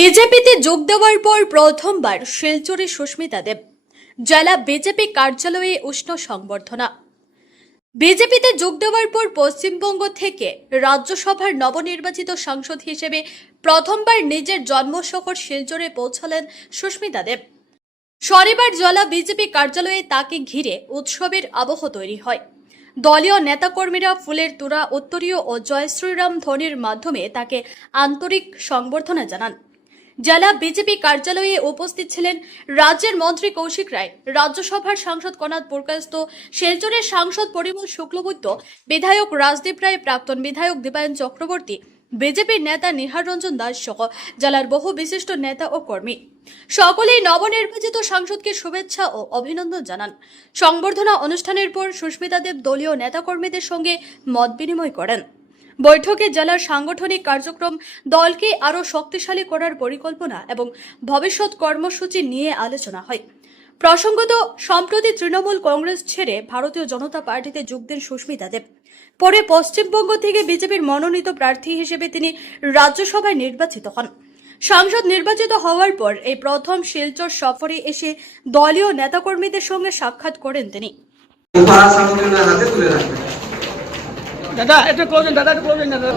বিজেপিতে যোগ দেওয়ার পর প্রথমবার শিলচরে সুস্মিতা দেব। জেলা বিজেপি কার্যালয়ে উষ্ণ সংবর্ধনা। বিজেপিতে যোগ দেওয়ার পর পশ্চিমবঙ্গ থেকে রাজ্যসভার নবনির্বাচিত সাংসদ হিসেবে প্রথমবার নিজের জন্মশহর শিলচরে পৌঁছালেন সুস্মিতা দেব। শনিবার জেলা বিজেপি কার্যালয়ে তাকে ঘিরে উৎসবের আবহ তৈরি হয়। দলীয় নেতাকর্মীরা ফুলের তোড়া, উত্তরীয় ও জয় শ্রীরাম ধ্বনির মাধ্যমে তাকে আন্তরিক সংবর্ধনা জানান। জেলা বিজেপি কার্যালয়ে উপস্থিত ছিলেন রাজ্যের মন্ত্রী কৌশিক রায়, রাজ্যসভার সাংসদ কনাদ পুরকায়স্থ, শিলচরের সাংসদ পরিমল শুক্লবৈদ্য, বিধায়ক রাজদীপ রায়, প্রাক্তন বিধায়ক দীপায়ন চক্রবর্তী, বিজেপির নেতা নিহার রঞ্জন দাস সহ জেলার বহু বিশিষ্ট নেতা ও কর্মী। সকলেই নবনির্বাচিত সাংসদকে শুভেচ্ছা ও অভিনন্দন জানান। সংবর্ধনা অনুষ্ঠানের পর সুস্মিতা দেব দলীয় নেতাকর্মীদের সঙ্গে মত বিনিময় করেন। বৈঠকে জেলার সাংগঠনিক কার্যক্রম, দলকে আরও শক্তিশালী করার পরিকল্পনা এবং ভবিষ্যৎ কর্মসূচি নিয়ে আলোচনা হয়। প্রসঙ্গত, সম্প্রতি তৃণমূল কংগ্রেস ছেড়ে ভারতীয় জনতা পার্টিতে যোগ দেন সুস্মিতা দেব। পরে পশ্চিমবঙ্গ থেকে বিজেপির মনোনীত প্রার্থী হিসেবে তিনি রাজ্যসভায় নির্বাচিত হন। সাংসদ নির্বাচিত হওয়ার পর এই প্রথম শিলচর সফরে এসে দলীয় নেতাকর্মীদের সঙ্গে সাক্ষাৎ করেন তিনি। দাদা একটু ক্লোজ দাদা একটু ক্লোজ দাদা।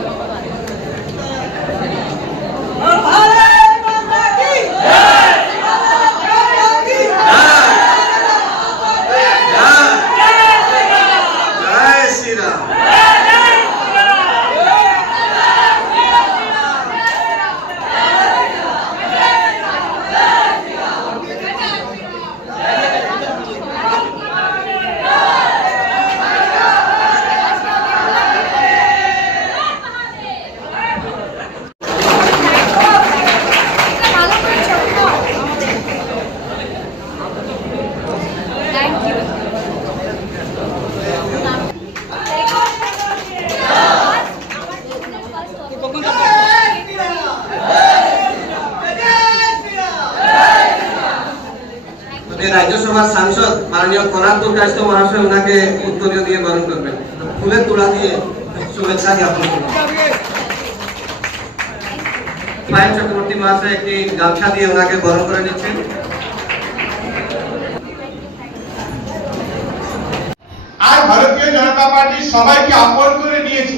राज्यसभा सांसद माननीय कनाद पुरकायस्थ महाशय उनके उत्तरीय दिए बरण करबेन। फुलेर तोड़ा दिए शुभेच्छा ज्ञापन करबेन। दीपायन चक्रवर्ती महाशय एक गामछा दिए उनके बरण करे निच्छेन। आज भारतीय जनता पार्टी सबाइके आपन करे निয়েছে।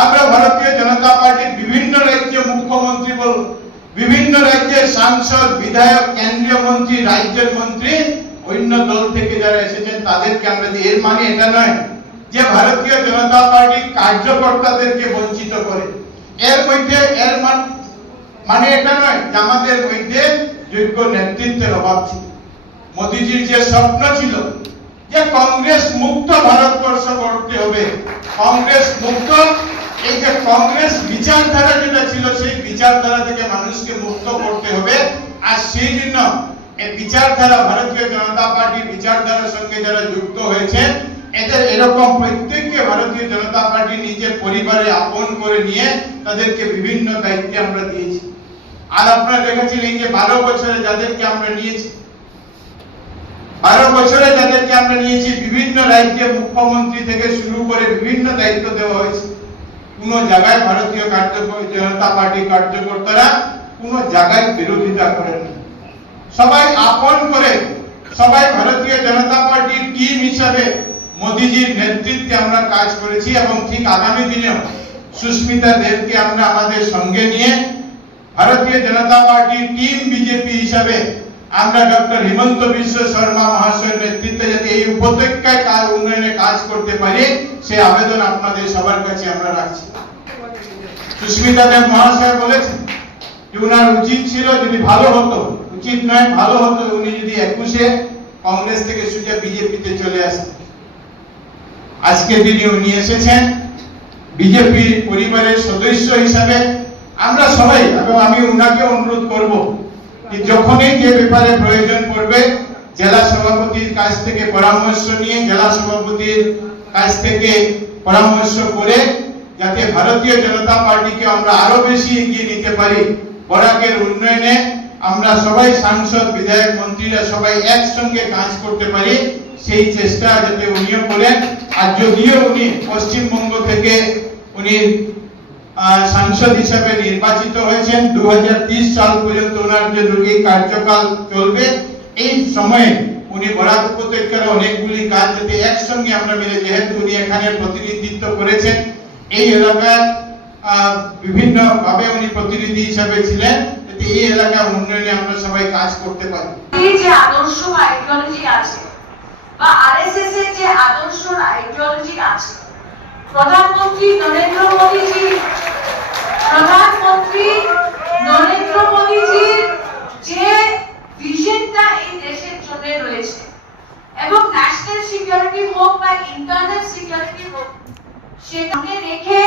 আমরা ভারতীয় জনতা পার্টির বিভিন্ন রাজ্যের মুখ্যমন্ত্রী বল, বিভিন্ন রাজ্যের সাংসদ, বিধায়ক, কেন্দ্রীয় মন্ত্রী, রাজ্যের মন্ত্রী, অন্য দল থেকে যারা এসেছেন তাদেরকে আমরা এর মানে এটা নয় যে ভারতীয় জনতা পার্টি কার্যকর্তাদেরকে বঞ্চিত করে। এর মধ্যে এর মানে এটা নয় যে আমাদের মধ্যে যোগ্য নেতৃত্বের অভাব ছিল। মোদিজির যে স্বপ্ন ছিল যে কংগ্রেস মুক্ত ভারতবর্ষ গড়তে হবে, কংগ্রেস মুক্ত, এই যে কংগ্রেস বিচারধারা যেটা ছিল সেই বিচারধারা থেকে মানুষকে মুক্ত করতে হবে। আর সেই জন্য এই বিচারধারা, ভারতীয় জনতা পার্টির বিচারধারার সঙ্গে যারা যুক্ত হয়েছে এদের এরকম প্রত্যেককে ভারতীয় জনতা পার্টি নিজের পরিবারে আপন করে নিয়ে তাদেরকে বিভিন্ন দায়িত্বে আমরা দিয়েছি। আর আপনারা দেখেছিলেন যে 12 বছরে যাদেরকে আমরা নিয়েছি, 12 বছরে যাদেরকে আমরা নিয়েছি, বিভিন্ন রাজ্যে মুখ্যমন্ত্রী থেকে শুরু করে বিভিন্ন দায়িত্ব দেওয়া হয়েছে। কোন জায়গায় ভারতীয় জনতা পার্টি কার্যকর্তারা কোন জায়গায় বিরোধিতা করেন না, সবাই আপন করে, সবাই ভারতীয় জনতা পার্টির টিম হিসাবে মোদিজির নেতৃত্বে আমরা কাজ করেছি। এবং ঠিক আগামী দিনেও সুস্মিতা দেবকে আমরা আমাদের সঙ্গে নিয়ে ভারতীয় জনতা পার্টির টিম বিজেপি হিসাবে আমরা ডক্টর হিমন্ত বিশ্ব শর্মা মহাশয়ের নেতৃত্বে যাতে এই উপত্যকায় উন্নয়নে কাজ করতে পারি সেই আবেদন আপনাদের সবার কাছে আমরা রাখছি। সুস্মিতা দেব মহাশয় বলেছেন যে উনার উচিত ছিল, যদি ভালো হতো, উচিত নয় ভালো হতো, উনি যদি 21-এ কংগ্রেস থেকে সোজা বিজেপিতে চলে আসতেন। আজকে দিনে উনি এসেছেন বিজেপি পরিবারের সদস্য হিসাবে। আমরা সবাই, এবং আমি উনাকে অনুরোধ করব যখনই যে ব্যাপারে প্রয়োজন পড়বে জেলা সভাপতির কাছ থেকে পরামর্শ নিয়ে, জেলা সভাপতির কাছ থেকে পরামর্শ করে যাতে ভারতীয় জনতা পার্টিকে আমরা আরো বেশি এগিয়ে নিতে পারি, বরাকের উন্নয়নে আমরা সবাই সাংসদ, বিধায়ক, মন্ত্রীরা সবাই একসঙ্গে কাজ করতে পারি, সেই চেষ্টা যাতে উনিও করেন। আর যদিও উনি পশ্চিমবঙ্গ থেকে উনি সাংসদ হিসেবে নির্বাচিত হয়েছেন। 2030 সাল পর্যন্ত ওনার যে দুর্গী কার্যকাল চলবে, এই সময়ে উনি বরাক উপত্যকার অনেকগুলি কাজ যাতে একসঙ্গে আমরা মিলে, যেহেতু উনি এখানে প্রতিনিধিত্ব করেছেন, এই এলাকার বিভিন্ন ভাবে উনি প্রতিনিধি হিসেবে ছিলেন, যাতে এই এলাকার উন্নয়নে আমরা সবাই কাজ করতে পারি। এই যে আদর্শ আইডিওলজি আছে বা আরএসএস এর যে আদর্শ আইডিওলজি আছে, প্রধানমন্ত্রী নরেন্দ্র মোদীজির যে ভিশনটা এই দেশের জন্য রয়েছে, এবং ন্যাশনাল সিকিউরিটি হোক বা ইন্টারনাল সিকিউরিটি হোক, সেটাকে রেখে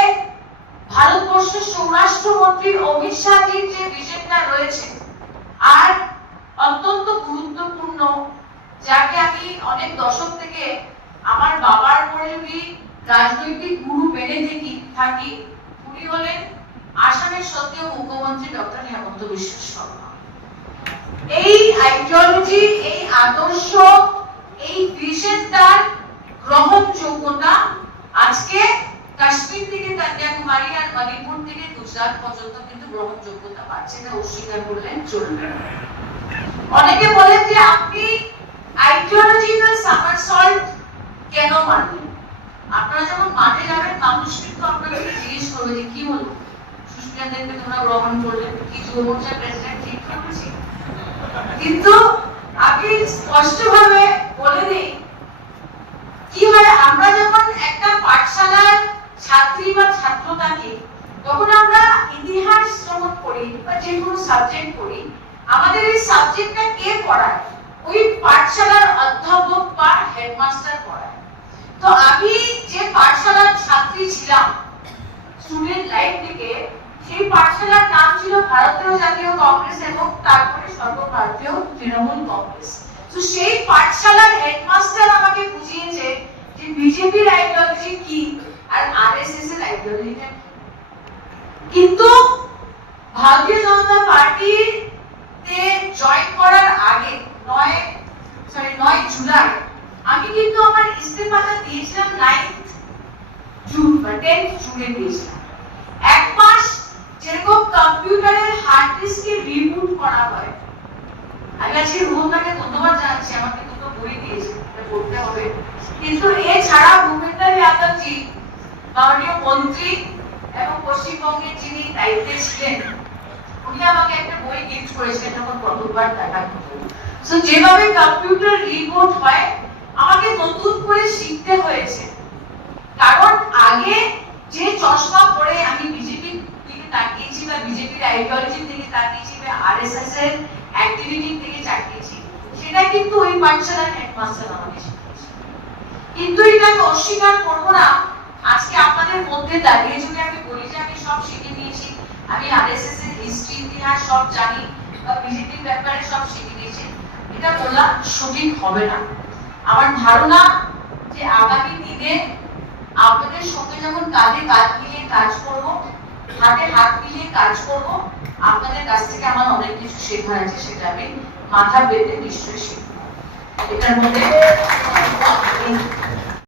ভারতবর্ষের স্বরাষ্ট্রমন্ত্রী অমিত শাহজির যে ভিশনটা রয়েছে, আর অত্যন্ত গুরুত্বপূর্ণ, যাকে আমি অনেক দশক থেকে আমার বাবার পরে যদি রাজনৈতিক গুরু মেনে থাকি, উনি হলেন আসামের সদ্য মুখ্যমন্ত্রী ডক্টর হেমন্ত বিশ্ব শর্মা। এই আইডিওলজি, এই আদর্শ, এই ভিশনটার গ্রহণযোগ্যতা আজকে কাশ্মীর থেকে কন্যাকুমারী আর মণিপুর থেকে গুজরাট পর্যন্ত কিন্তু গ্রহণযোগ্যতা পাচ্ছে না, অস্বীকার করলেন চলবে। অনেকে বলেন যে আপনি আইডিওলজিক্যাল সামারসল্ট কেন মানলেন? আপনারা যখন মাঠে যাবেন, মানুষ কিন্তু আপনাদেরকে জিজ্ঞেস করবে যে কি হলো, সুস্মিতা দেবকে তোমরা গ্রহণ করলে, কি যুব মোর্চার প্রেসিডেন্ট ঠিক করেছি? কিন্তু আপনি স্পষ্টভাবে বলে দিই কি হয়, আমরা যখন একটা পাঠশালার ছাত্রী বা ছাত্র থাকি, তখন আমরা ইতিহাস যখন পড়ি বা যে কোনো সাবজেক্ট পড়ি, আমাদের এই সাবজেক্টটা কে পড়ায়? ওই পাঠশালার অধ্যাপক বা হেডমাস্টার পড়ায়। তো আমি যে পাঠশালার ছাত্রী ছিলাম স্টুডেন্ট লাইফ থেকে, সেই পাঠশালার নাম ছিল ভারতীয় জাতীয় কংগ্রেস এবং তারপরে সর্বভারতীয় তৃণমূল কংগ্রেস। তো সেই পাঠশালার হেডমাস্টার আমাকে বুঝিয়েছে যে বিজেপির আইডিওলজি কি আর আরএসএস এর আইডিওলজিটা কি। কিন্তু ভারতীয় জনতা পার্টিতে জয়েন করার আগে 9 জুলাই আমি কিন্তু আমার ইস্তফাটা দিয়েছিলাম 9th জুন বা 10th জুনে দিয়েছিলাম। এক মাস যেরকম কম্পিউটারের হার্ড ডিস্কে রিবুট করা হয়, আমি আজকে রুমটাকে ধন্যবাদ জানাচ্ছি, আমাকে দুটো বই দিয়েছে, এটা পড়তে হবে। কিন্তু এছাড়া ভূপেন্দ্র যাদবজি মাননীয় মন্ত্রী এবং পশ্চিমবঙ্গের যিনি দায়িত্বে ছিলেন, উনি আমাকে একটা বই গিফট করেছিলেন যখন প্রথমবার দেখা হতো। সো যেভাবে কম্পিউটার রিবুট হয়, আমাকে নতুন করে শিখতে হয়েছে। কারণ আগে যে চশমা পরে আমি বিজেপির দিকে তাকিয়েছি বা বিজেপির আইডিওলজির দিকে তাকিয়েছি বা আরএসএস এর অ্যাক্টিভিটির দিকে তাকিয়েছি, সেটা কিন্তু ওই পাঠশালার হেডমাস্টার আমাকে শিখিয়েছে। কিন্তু এটা আমি অস্বীকার করবো না, আজকে আপনাদের মধ্যে দাঁড়িয়ে যদি আমি বলি যে আমি সব শিখে নিয়েছি, আমি আরএসএস এর হিস্ট্রি, ইতিহাস সব জানি বা বিজেপির ব্যাপারে সব শিখে নিয়েছি, এটা বলা সঠিক হবে না। আমার ধারণা যে আগামী দিনে আপনাদের সঙ্গে যখন কাঁধে কাঁধ মিলিয়ে কাজ করব, হাতে হাত মিলিয়ে কাজ করব, আপনাদের কাছ থেকে আমার অনেক কিছু শেখার আছে, সেটা আমি মাথা পেতে নিশ্চয়ই শিখবো। এটার মধ্যে